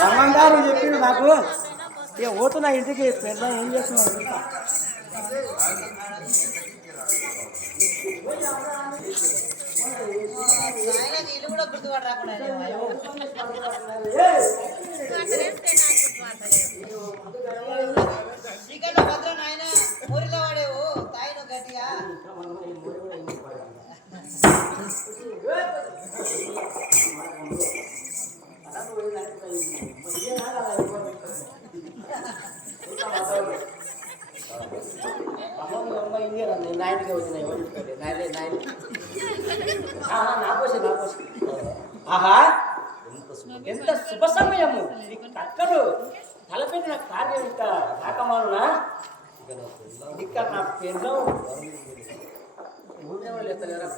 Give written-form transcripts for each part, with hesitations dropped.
రమణ్ గారు చెప్పిండు నాకు ఇక పోతున్నా ఇంటికి పెద్ద ఏం చేస్తున్నాడు కూడా గుర్తుపడ రాకుండా భద్రం ఆయన ఊరిలో వాడేవు తాయిలో గట్టిగా నాయనకి వచ్చినాయి ఆహా ఎంత శుభ సమయము అక్కడు తలపెట్టిన కార్యం ఇంకా రాకమానునా ఇక్కడ నా పెన్ను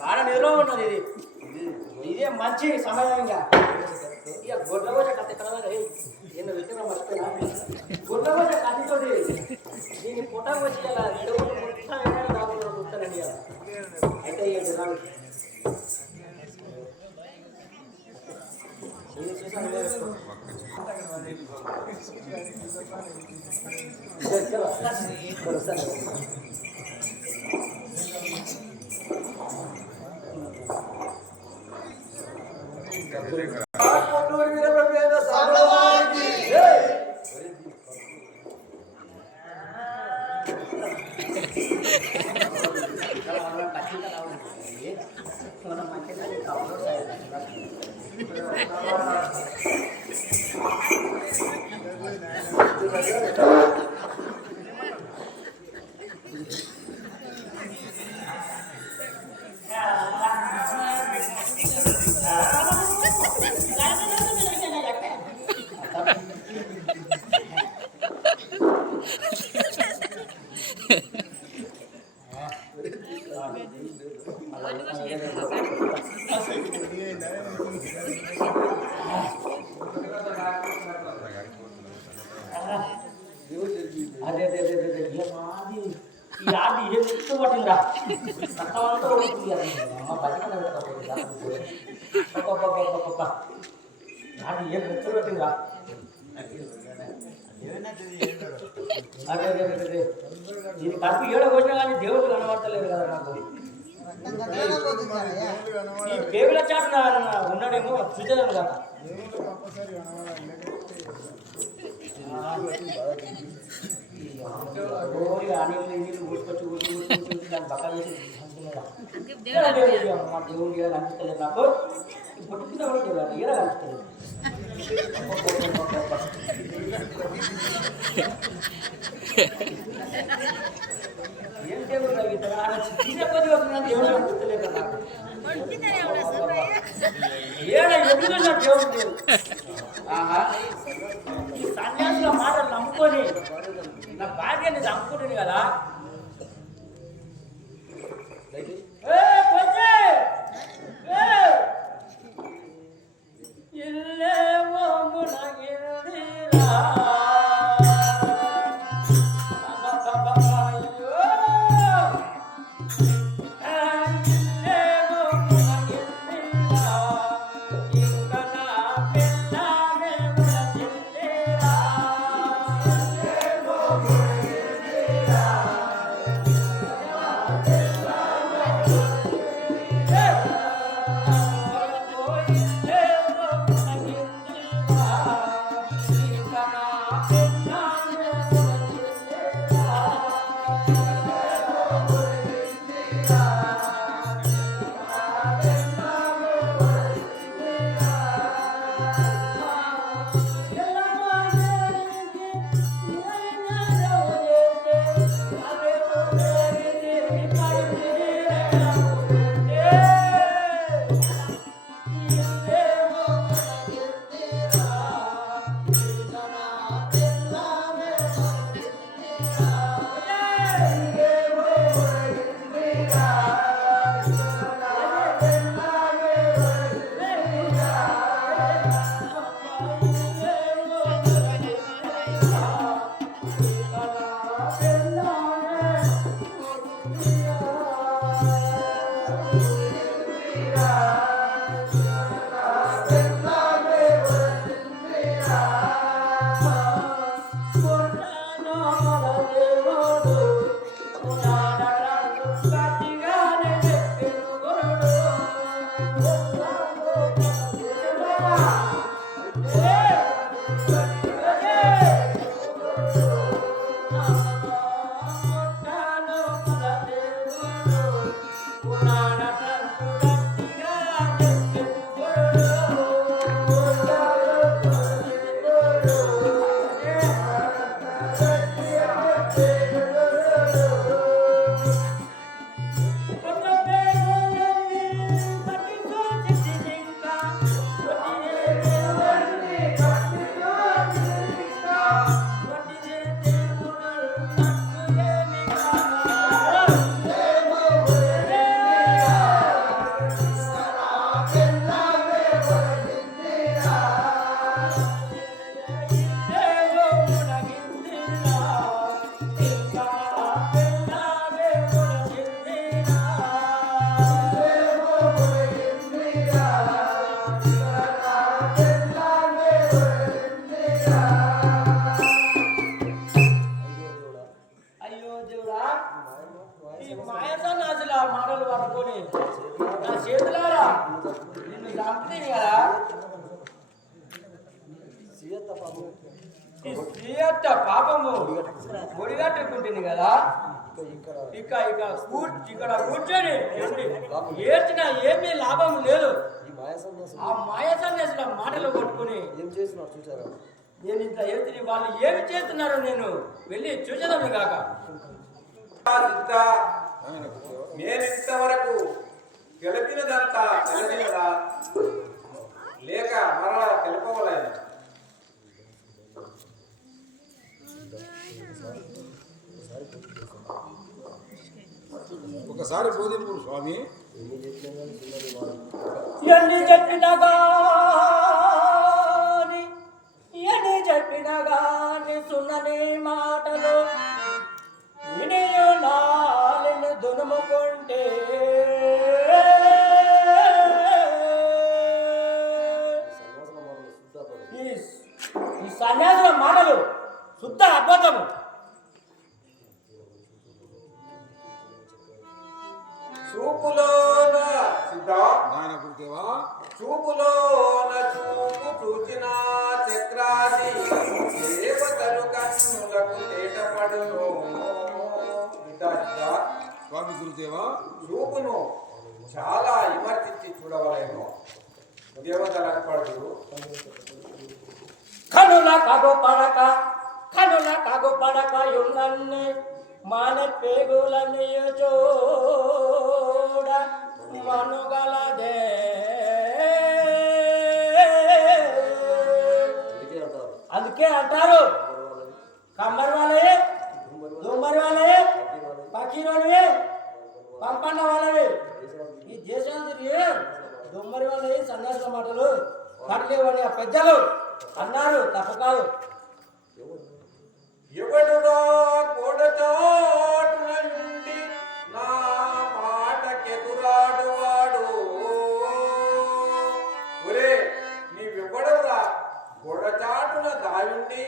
బాగా నిద్ర ఉన్నది ఇది ఇదే మంచి సమయం ఇంకా ఇక గొడ్ల వచ్చే కథ ఎక్కడ ఎన్నో విత్తనం మర్చిపోయినా గొడ్ల వచ్చే కథతోటి దీన్ని పుట్ట వచ్చి అలా చూస్తానండి అయితే పట్టిందా అది ఏం ముచ్చు పట్టిందా అదే అదే అదే దీని కలిపి ఏడో వచ్చినా కానీ దేవుడు కనబడతలేదు కదా నాకు ఈ పేగుల చాటు ఉన్నాడేమో చూసేదాను కదా నీళ్ళు ఊసుకొచ్చి దాన్ని బక్క చేసి మా దేవుడు ఏదో అనిపిస్తలేదు నాకు పొట్టు కింద కూడా దేవుడు ఏదో అనిపిస్తలేదు ఏం దేవుడు కొద్ది వస్తున్నాను దేవుడు అనిపిస్తలేదు కదా ఏడా ఎప్పుడు దేవుడు ఆహా ఈ సన్యాసుల మాటలు నమ్ముకొని నా భార్యని చంపుకుంటుంది కదా ఈ శ్రీయత్త పాపము ఒడిగట్టుకుంటుంది కదా, ఇక్కడ కూర్చొని ఏడ్చినా ఏమీ లాభం లేదు. ఆ మాయ సన్యాసుల మాటలు కొట్టుకుని ఏం చేస్తున్నారు చూసారా? నేను ఇంత ఏడ్చి వాళ్ళు ఏమి చేస్తున్నారో నేను వెళ్ళి చూసేదాన్ని కాక. నేను ఇంతవరకు తెలిపినదంతా తెలిసినదా లేక మరలా తెలుపవలేదు? ఒకసారి బోధింపు స్వామి. ఎన్ని చెప్పినా గాని సున్నని మాటలు వినయో నాలిని దునుముకుంటే ఈ సన్యాసుల మాటలు శుద్ధ అద్భుతము. చూపులోన సిద్ధా నాయన గురుదేవా, చూపులోన చూపు చూచిన చక్రాది దేవతలు కన్నులకు తేటపడును. స్వామి గురుదేవా, చూపును చాలా విమర్శించి చూడవలేను. దేవతలకు పడు కనుల కాగు పడక యున్నన్ని మాన పేగులన్నీ చూడ మనుగలదే. అందుకే అంటారు కమ్మరి వాళ్ళే, దుమ్మరి వాళ్ళే, పకీర్ వాళ్ళవి, పంపన్న వాళ్ళవి. ఈ దేశాలు తిరిగి దుమ్మరి వాళ్ళవి సన్యాసుల మాటలు కట్టలేవని ఆ పెద్దలు అన్నారు. తప్పు కాదు. ఎవడురా గోడచాటున నుండి నా మాటకెదురాడువాడు? ఒరే నీవెవడవురా గోడచాటున దాయుండి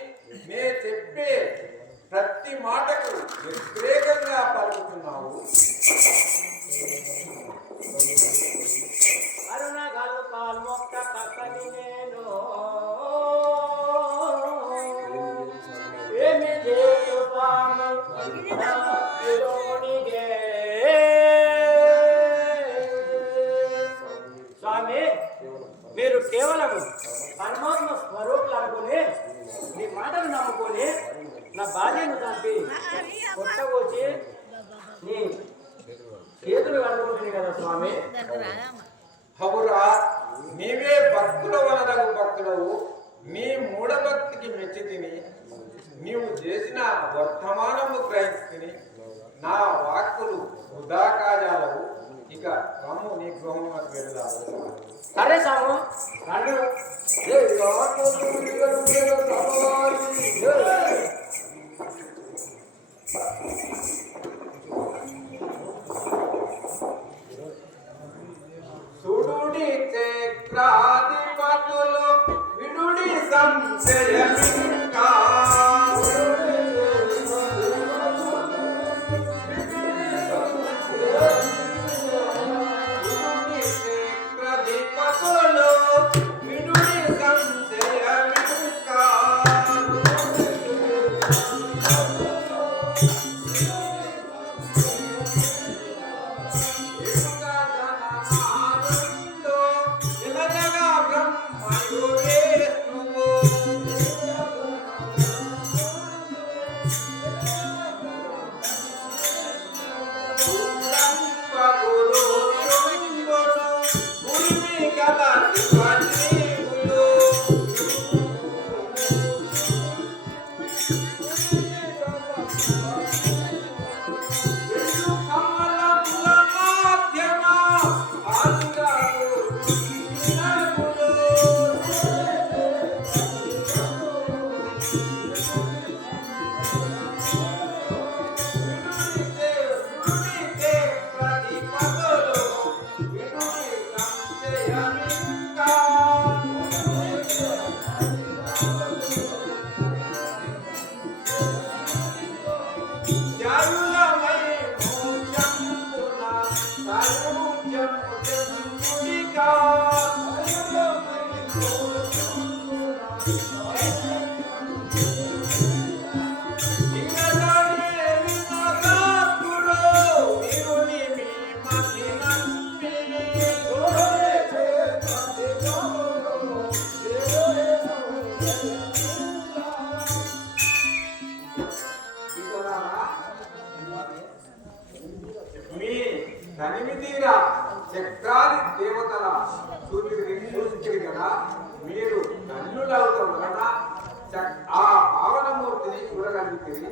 నే చెప్పే ప్రతి మాటకు వ్యతిరేకంగా పలుకుతున్నావు? అరుణగాలు కాల్మొక్క కక్కని నేను ఏమి చేతు స్వామి, మీరు కేవలం పరమాత్మ స్వరూపులు అనుకుని మీ మాటలు నమ్ముకొని నా భార్యను చంపి కొట్టగొచ్చి నీ చేతులు కనుకుంటుంది కదా స్వామి. హవురా నీవే భక్తుల వనరగు భక్తుడవు. నీ మూఢభక్తికి మెచ్చి తిని నీవు చేసిన వర్తమానము గ్రహించుకుని నా వాక్కులు ఉదాకాజాలవు. ఇక రమ్ము నీ గృహమునకు వెళదాము. సరే సాము రండు. సుడుడి చక్రాధిపతులు విడుడి సంశయమింకా. మీ తనివి తీరా చక్రాది దేవతల సూచితిరి కదా మీరు ధన్యులవుతాం వలన ఆ పావనమూర్తిని చూడగలుగుతుంది.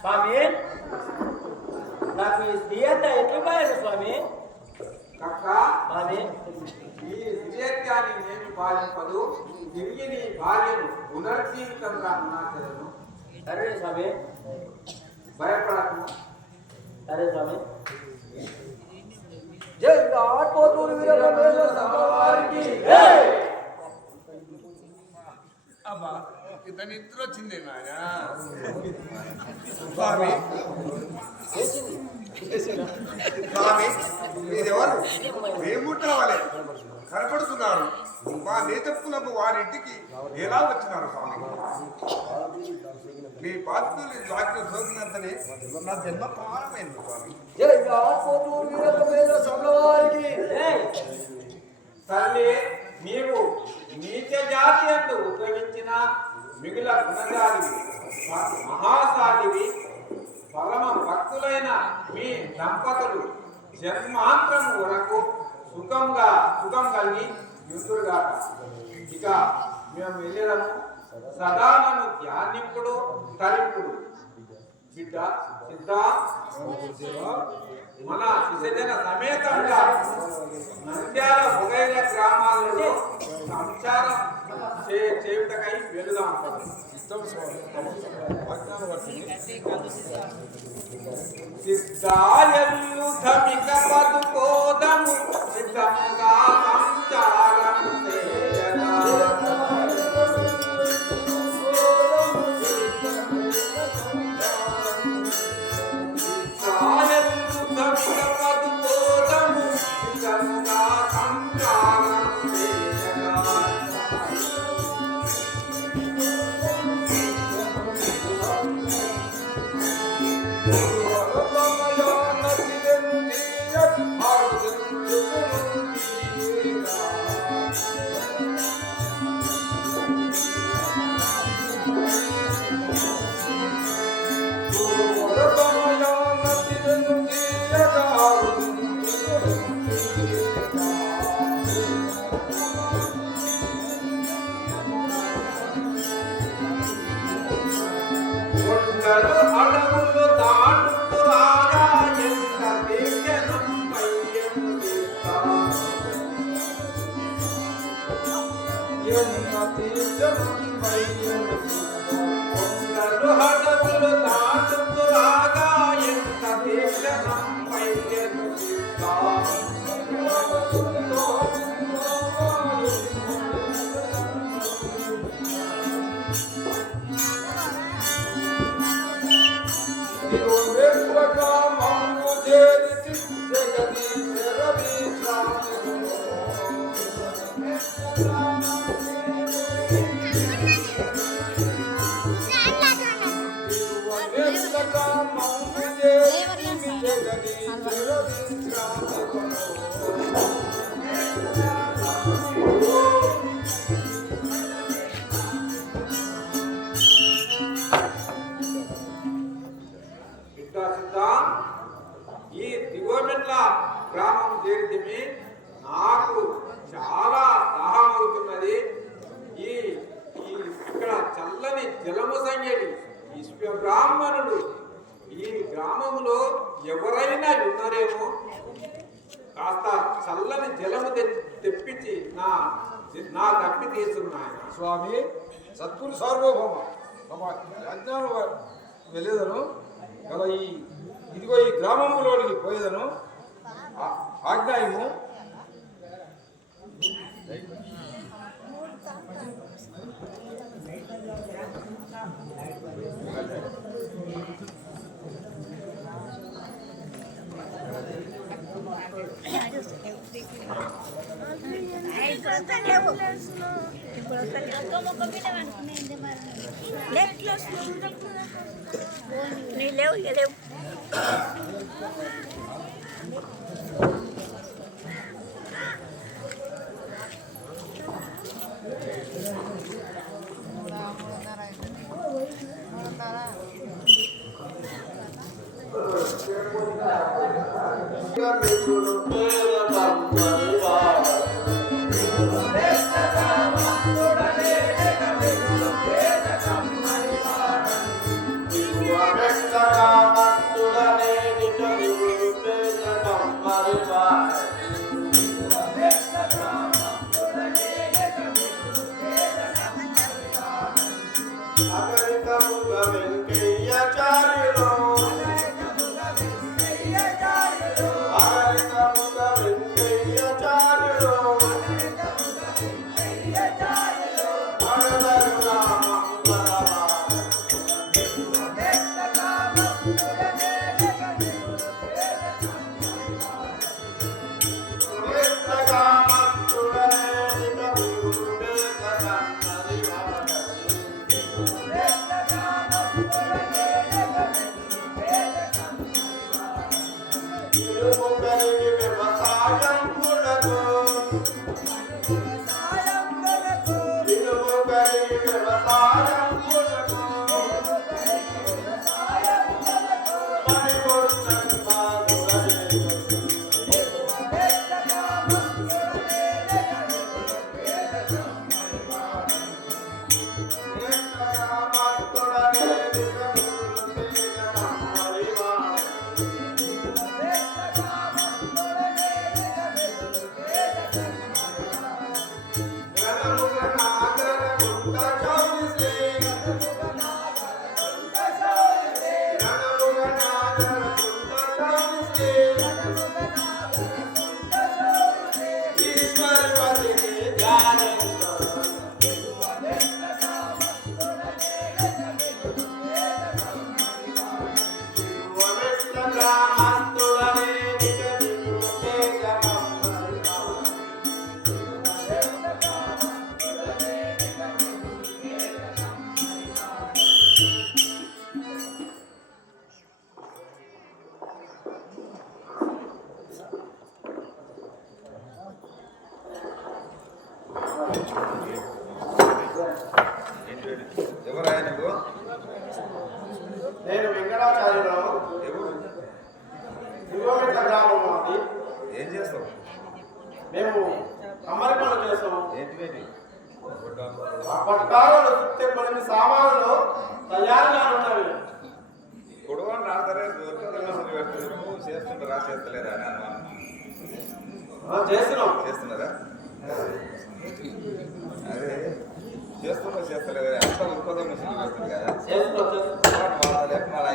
స్వామి నాకు ఈ దియ్యంత ఎట్లు పోయారు స్వామి? కక్క స్వామి ఈ దివ్యత్యాన్ని నేమి బాధింపదు. తిరిగి నీ భార్యను పునర్జీవితంగా ఉన్నాచలను. సరే స్వామి, భయపడకు. సరే స్వామి. జై ఆత్మూరు వీరభద్ర సభవారికి జై. అబ్బా ఇతని నిద్ర వచ్చింది నాయన. స్వామి స్వామి మీరెవరు? వేముట్ల వలె కనపడుతున్నారు. మా నేతప్పులకు వారింటికి ఎలా వచ్చినారు స్వామి? మీ బాధ్యతలు వాటిని సోకినంతనే నా జన్మ ప్రారంభమైంది స్వామి. జై ఆత్మూరు వీరభద్ర సభవారికి జై. తల్లి నీవు నీచ జాతి అందు ఉద్భవించిన మిగుల గుణజాలివి మహాసాలివి పరమ భక్తులైన మీ దంపతులు జన్మాంతరం వరకు సుఖం కలిగి యుద్ధుడుగాక. ఇక మేము వెళ్ళడము సదా నన్ను ధ్యానింపుడు తరింపుడు. బిడ్డ సిద్ధ మన శిశజన సమేతంగా నంద్యాల మొగైన గ్రామాలలో సంచారం చేయుటకై వెళుదాం. సిద్ధాయుధమిక పదుకోదము సిద్ధముగా సంచారం అడవులు దాటుతూ రాగా ఎంత దేశనం అడవులు దాటుతూ రాగా ఎంత దేశనం పైయను ఈ దిగోమెట్ల గ్రామం చేరితే నాకు చాలా దాహమవుతున్నది. ఈ ఇక్కడ చల్లని జలము సంగడి విశ్వ బ్రాహ్మణుడు ఈ గ్రామంలో ఎవరైనా ఉన్నారేమో. కాస్త చల్లని జలము తెప్పించి నా తప్పి తీస్తున్నాయన. స్వామి సద్గురు సార్వభౌమ అజ్ఞానం వెళ్ళేదను గల ఇదిగో ఈ గ్రామంలోనికి పోయేదను ఆజ్ఞాయము. లేవు ఇక లేవు నేను వెంకటాచార్యురావు. దిగోమెట్ల గ్రామం అండి. ఏం చేస్తావు? మేము కమ్మరి పనులు చేస్తాము. ఏంటి అప్పటి కాలంలో చుట్టే కొన్ని సామాన్లు తయారుగా ఉన్నవి. కొడవని రాస్తారే చేస్తుంటారా చేస్తలేదా అని అనుమానం. చేస్తున్నారా? అదే చేస్తలేదా అంత ఉత్పత్తి మిషన్ పెడుతుంది కదా లేక మళ్ళీ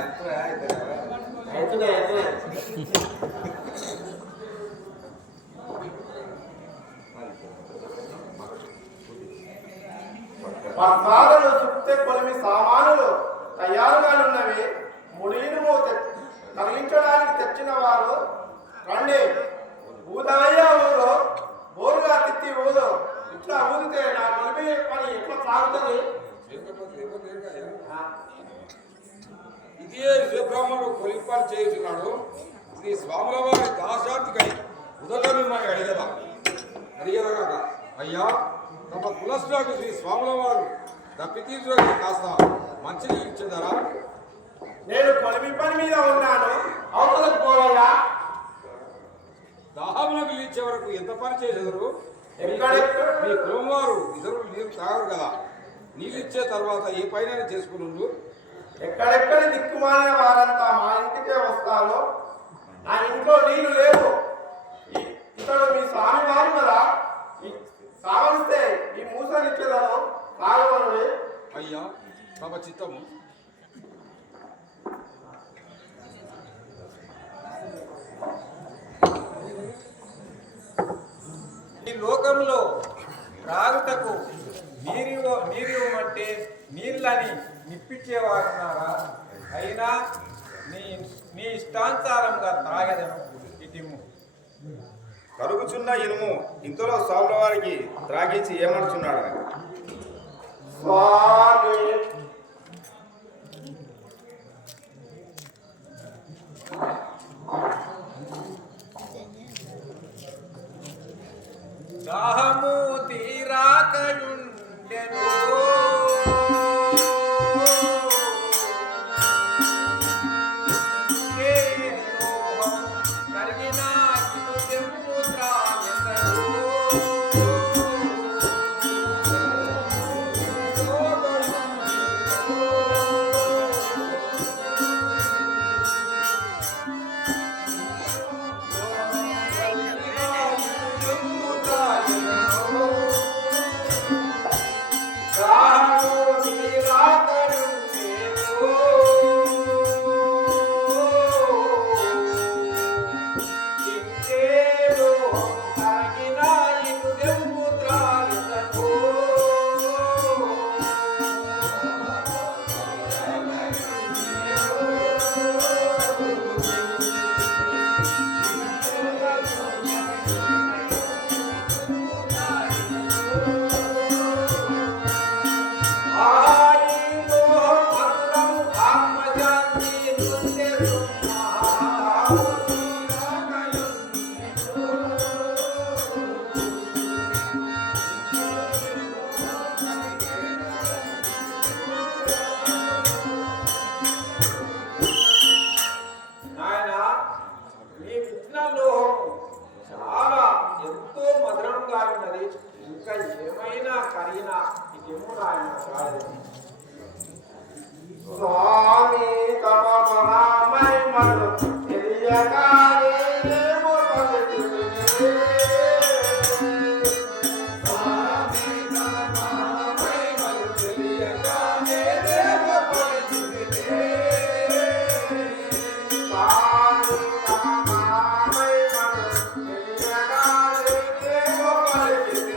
పద్మాలను చుట్టే కొన్ని సామానులు తయారుగా ఉన్నవి. ముడిను తరలించడానికి తెచ్చిన వారు రండి. ఊదయ్య ఊరు బోరుగా తిత్తి ఊదు. ఇట్లా ఊదితే నా కొలిపి పని ఎట్లా సాగుతుంది? ఇదే విశ్వబ్రహ్మణుడు కొలింపాలు చేస్తున్నాడు. శ్రీ స్వాముల వారి దాశాంతికై ఉదట మిమ్మల్ని అడిగేదాక అయ్యా తమ కులస్తులకు శ్రీ స్వాముల వారు తప్పితీర్చులకి కాస్త మంచిని ఇచ్చేదరా? నేను కొలిపి పని మీద ఉన్నాను, అవతలకు పోవాలా? దాహమునకు ఇచ్చే వరకు ఎంత పని చేసేదరు? మీ కులం వారు ఇతరులు నీరు తాగరు కదా. నీళ్ళు ఇచ్చే తర్వాత ఏ పైన చేసుకుని ఎక్కడెక్కడ దిక్కుమాలిన వారంతా మా ఇంటికే వస్తారు. నా ఇంట్లో నీళ్లు లేవు. ఇతడు మీ స్వామి వారు కదా, కావలిస్తే ఈ మూసనిచ్చేదను తాగవనుడి. అయ్యా తమ చిత్తము. ఈ లోకంలో త్రాగుటకు నీరివ్వమంటే నీళ్ళని నిప్పించేవారున్నారా? అయినా నీ ఇష్టానుసారంగా త్రాగదను. ఇటిమ్ము కరుగుచున్న ఇనుము ఇంతలో స్వాముల వారికి త్రాగించి ఏమనుచున్నాడు? స్వామి దాహము తీరాకయుండెను కరిగిన కిలుదెంపు త్రాగెదను ఎంతో మధురంగా ఉన్నది. ఇంకా ఏమైనా కరిగినా ఇదేమో నాయన స్వామి తమ మహామహిమలు తెలియగానే ఏమో పలుకుతునే. స్వామి తమ మహామహిమలు తెలియగానే ఏమో పలుకుతునే. స్వామి తమ మహామహిమలు తెలియగానే ఏమో పలుకుతునే.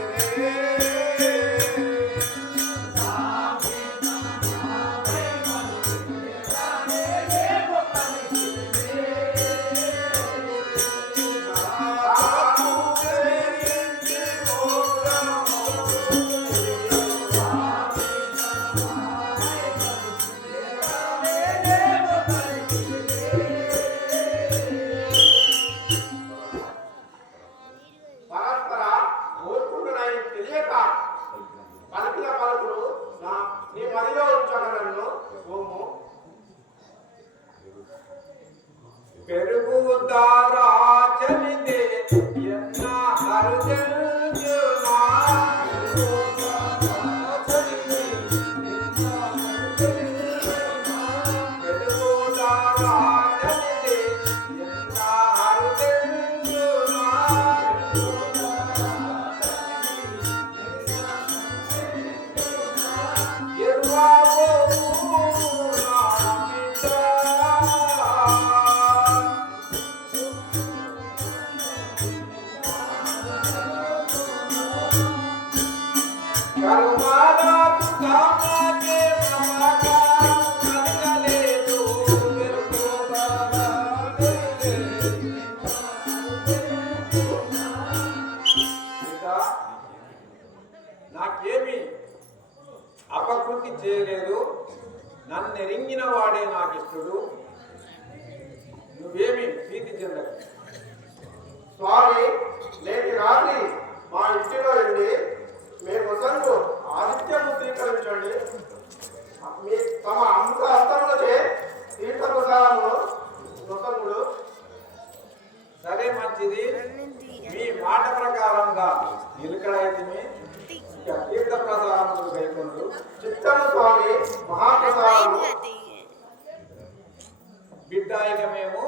పరస్పర ఓర్పుడునై తెలియక పలికిన పలుకులు నీ మదిలో ఉంచగలను ఓము. పెరుగుదారాచనితే ఎన్న హరుజంజునా పెరుగుదారాచనితే ఎన్న హరుజంజునా నాకేమి అపకృతి చేయలేదు. నన్ను ఎరింగిన వాడే నాకు ఇష్టడు. నువ్వేమి ప్రీతి చెందకు. స్వామి నేటి రాత్రి మా ఇంటిలో వెళ్ళి మీ ముసలు ఆదిత్యము స్వీకరించండి. మీ తమ అమృత హస్తములచే తీర్థప్రసాదమును ముసలుడు. సరే, మంచిది. మీ మాట ప్రకారంగా నిలకడైతే తీర్థ ప్రసాదములు కైకొండు. చిత్తము స్వామి మహాప్రసాదము. బిడ్డ, ఇక మేము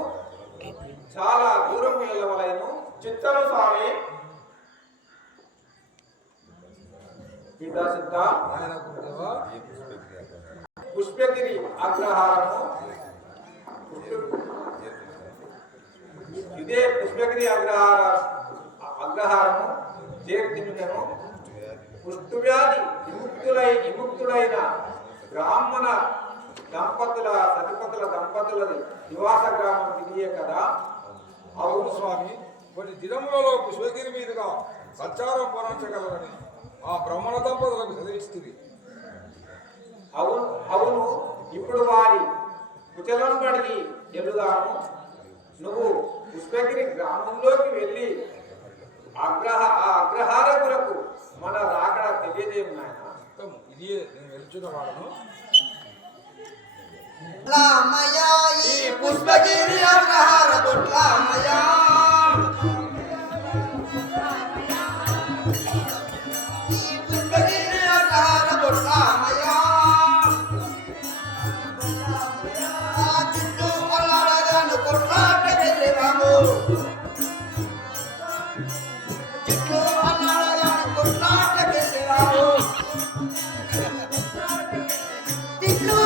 చాలా దూరం వెళ్ళవలేను. చిత్తము స్వామి. బిడ్డ సిద్ధ. పుష్పగిరి అగ్రహారము, ఇదే పుష్పగిరి అగ్రహారము చేర్తిమికను కుష్ఠవ్యాధి విముక్తుడైన బ్రాహ్మణ సతిపతుల దంపతులది నివాస గ్రామం ఇదియే కదా. అవును స్వామి, కొన్ని దినములలో పుష్పగిరి మీదుగా సంచారం పొందగలరని ఆ బ్రహ్మణ దంపతులకు చదివిస్తుంది. అవును అవును ఇప్పుడు వారి కుచలం పడికి ఎదుగాను నువ్వు పుష్పగిరి గ్రామంలోకి వెళ్ళి అగ్రహార కొరకు మన రాకడ తెలియజేయము నాయన. ఇది నేను వెళ్తున్న వాడను. ఈ పుష్పగిరి అగ్రహార బొట్లామయ్య ఈ పుష్పగిరి అగ్రహార బొట్లామయ్య ఆ చుట్టూ అల్లాడగాను కొట్లాటకెళ్ళినాము చుట్టూ అల్లాడగాను కొట్లాటకెళ్ళినాము తిట్లు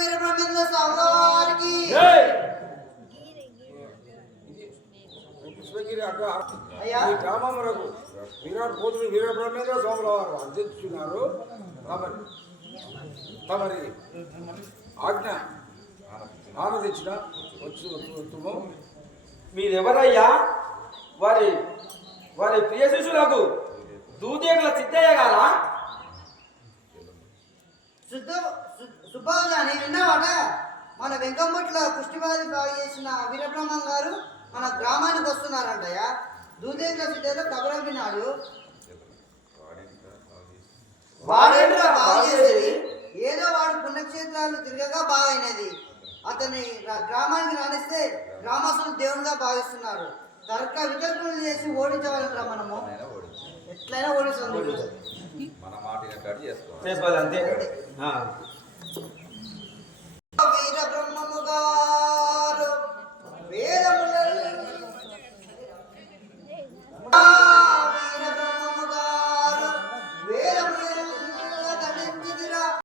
వీరబ్రహ్మేంద్ర స్వామి వారికి పుష్పగిరి అయ్యా. ఈ గ్రామములకు విరాట్ కోతులు వీరబ్రహ్మేంద్ర స్వాముల వారు అందిస్తున్నారు. తమరి ఆజ్ఞ ఆనందించిన వచ్చుము. మీరెవరయ్యా? వారి వారి ప్రియ శిష్యులకు దూదేగుల సిద్ధయ్య గారా? సుబ్బాని విన్నావాట? మన వెంకంపట్ల కుష్టివాది బాగు చేసిన వీరబ్రహ్మం గారు మన గ్రామానికి వస్తున్నారంటయ్యా. దూదేగుల సిద్ధలో కబరం విన్నాడు. వాడేంట్రా బాగు చేసేది? ఏదో వాడు పుణ్యక్షేత్రాలు తిరగగా బాగైనది. అతన్ని గ్రామానికి రాణిస్తే గ్రామస్తులు దేవునిగా భావిస్తున్నారు. తర్క వితర్కులు చేసి ఓడించవాలంటారా మనము? ఎట్లయినా ఓడిస్తాం. మన మాట చేసుకోవాలి. చేసుకోవాలి అంతే.